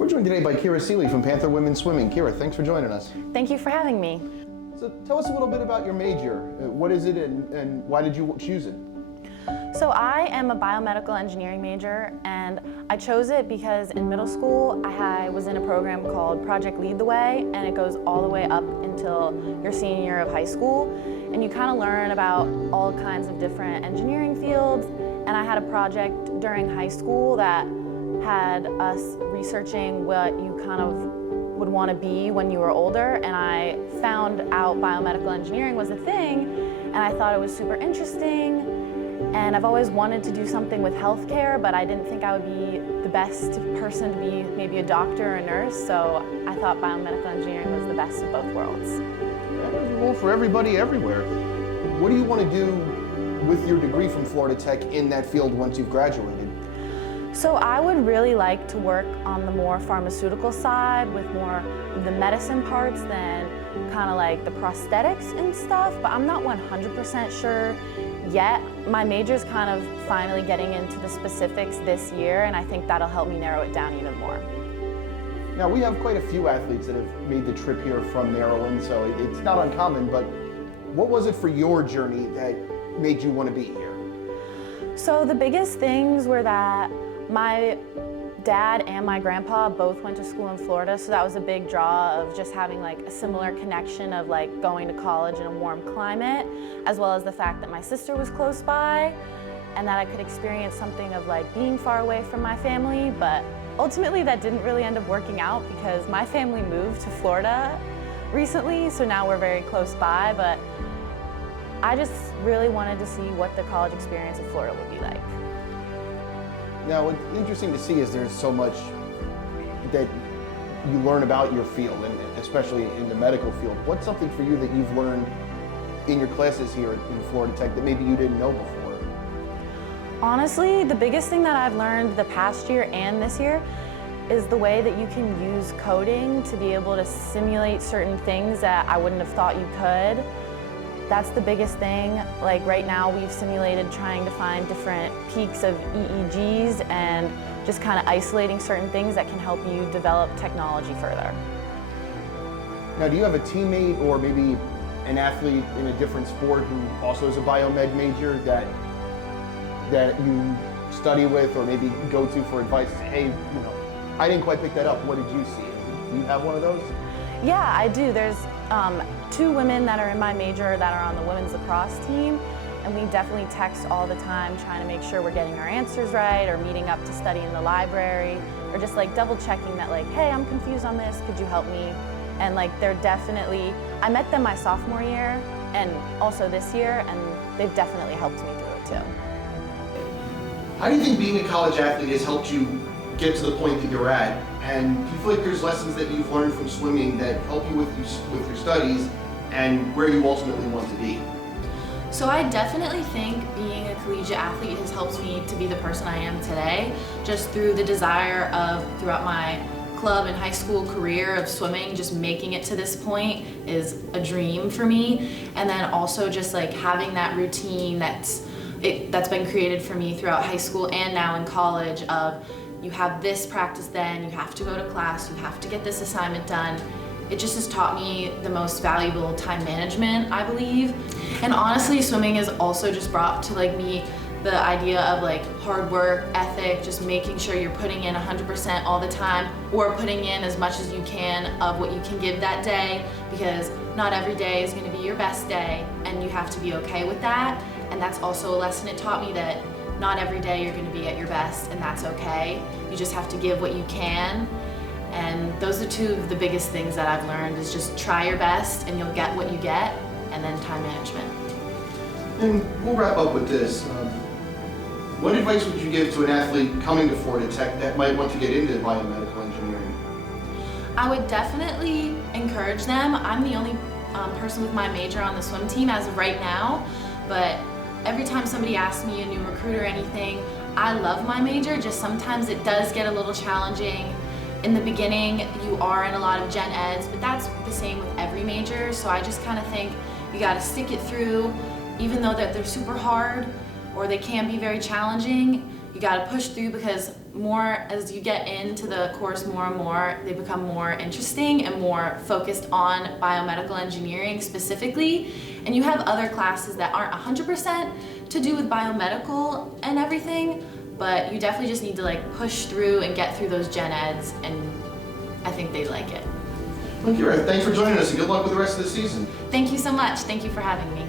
We're joined today by Kiera Ceely from Panther Women's Swimming. Kiera, thanks for joining us. Thank you for having me. So tell us a little bit about your major. What is it and why did you choose it? So I am a biomedical engineering major, and I chose it because in middle school I was in a program called Project Lead the Way, and it goes all the way up until your senior year of high school. And you kind of learn about all kinds of different engineering fields. And I had a project during high school that had us researching what you kind of would want to be when you were older, and I found out biomedical engineering was a thing, and I thought it was super interesting. And I've always wanted to do something with healthcare, but I didn't think I would be the best person to be maybe a doctor or a nurse, so I thought biomedical engineering was the best of both worlds. Well, for everybody everywhere. What do you want to do with your degree from Florida Tech in that field once you've graduated? So I would really like to work on the more pharmaceutical side with more of the medicine parts than kind of like the prosthetics and stuff, but I'm not 100% sure yet. My major's kind of finally getting into the specifics this year, and I think that'll help me narrow it down even more. Now, we have quite a few athletes that have made the trip here from Maryland, so it's not uncommon, but what was it for your journey that made you want to be here? So the biggest things were that my dad and my grandpa both went to school in Florida, so that was a big draw of just having like a similar connection of like going to college in a warm climate, as well as the fact that my sister was close by and that I could experience something of like being far away from my family. But ultimately that didn't really end up working out because my family moved to Florida recently, so now we're very close by, but I just really wanted to see what the college experience in Florida would be like. Now, what's interesting to see is there's so much that you learn about your field, and especially in the medical field. What's something for you that you've learned in your classes here in Florida Tech that maybe you didn't know before? Honestly, the biggest thing that I've learned the past year and this year is the way that you can use coding to be able to simulate certain things that I wouldn't have thought you could. That's the biggest thing. Like right now we've simulated trying to find different peaks of EEGs and just kind of isolating certain things that can help you develop technology further. Now, do you have a teammate or maybe an athlete in a different sport who also is a biomed major that you study with or maybe go to for advice? Hey, I didn't quite pick that up. What did you see? Do you have one of those? Yeah, I do. There's 2 women that are in my major that are on the women's lacrosse team, and we definitely text all the time trying to make sure we're getting our answers right, or meeting up to study in the library, or just like double checking that like, hey, I'm confused on this, could you help me? And like they're definitely, I met them my sophomore year and also this year, and they've definitely helped me through it too. How do you think being a college athlete has helped you get to the point that you're at? And do you feel like there's lessons that you've learned from swimming that help you with your studies and where you ultimately want to be? So I definitely think being a collegiate athlete has helped me to be the person I am today, just through the desire of, throughout my club and high school career of swimming, just making it to this point is a dream for me. And then also just like having that routine that's been created for me throughout high school and now in college of, you have this practice then, you have to go to class, you have to get this assignment done. It just has taught me the most valuable time management, I believe. And honestly, swimming has also just brought to like me the idea of like hard work, ethic, just making sure you're putting in 100% all the time, or putting in as much as you can of what you can give that day, because not every day is gonna be your best day, and you have to be okay with that. And that's also a lesson it taught me, that not every day you're gonna be at your best, and that's okay. You just have to give what you can. And those are 2 of the biggest things that I've learned, is just try your best and you'll get what you get, and then time management. And we'll wrap up with this. What advice would you give to an athlete coming to Florida Tech that might want to get into biomedical engineering? I would definitely encourage them. I'm the only person with my major on the swim team as of right now, but every time somebody asks me, a new recruit or anything, I love my major, just sometimes it does get a little challenging. In the beginning, you are in a lot of gen eds, but that's the same with every major, so I just kind of think you gotta stick it through, even though that they're super hard or they can be very challenging. you gotta push through, because as you get into the course more and more, they become more interesting and more focused on biomedical engineering specifically. And you have other classes that aren't 100% to do with biomedical and everything, but you definitely just need to like push through and get through those gen eds, and I think they'd like it. Well, Kiera, thanks for joining us and good luck with the rest of the season. Thank you so much. Thank you for having me.